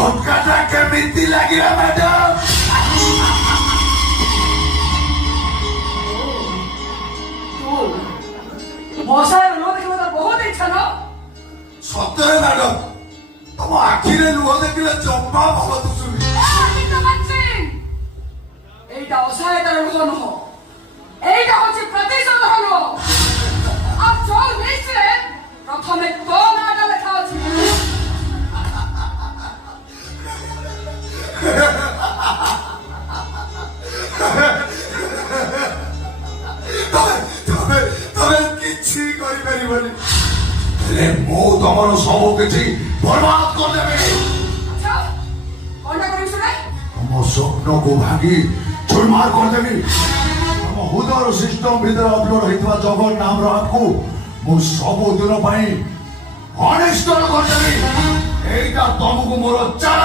ଝଟକାଟା କେମିତି ଲାଗିଲା ମ୍ୟାଡାମ? ମଶାର ଲୁହ ଦେଖିବା ବହୁତ ଇଚ୍ଛା ନ ସତରେ ମ୍ୟାଡାମ ତମ ଆଖିରେ ଲୁହ ଦେଖିଲେ ଜମା ଭଲ ଦୁଶୁନି। এইটা অসহায়তার লুহ নহ, এইটা হচ্ছে প্রতিশোধের লুহ। আর চল লিস্টে প্রথমে তো নাটা লেখা আছে। ତମେ କିଛି କରିପାରିବନି, ହେଲେ ମୁଁ ତମର ସବୁ କିଛି ବର୍ବାଦ କରିଦେବି। আচ্ছা কোনটা করিস রে? ତମ ସ୍ୱପ୍ନକୁ ଭାଙ୍ଗି ଚୁରମାର କରିଦେବି। ତମ ହୃଦୟର ସିଷ୍ଟମ ଭିତରେ ଅପଲୋଡ ହେଇଥିବା ଜଗନ ନାମର ଆପକୁ ମୁଁ ସବୁଦିନ ପାଇଁ ଅନିଷ୍ଟଲ କରିଦେବି। ଏଇଟା ତମକୁ ମୋର ଚାଲ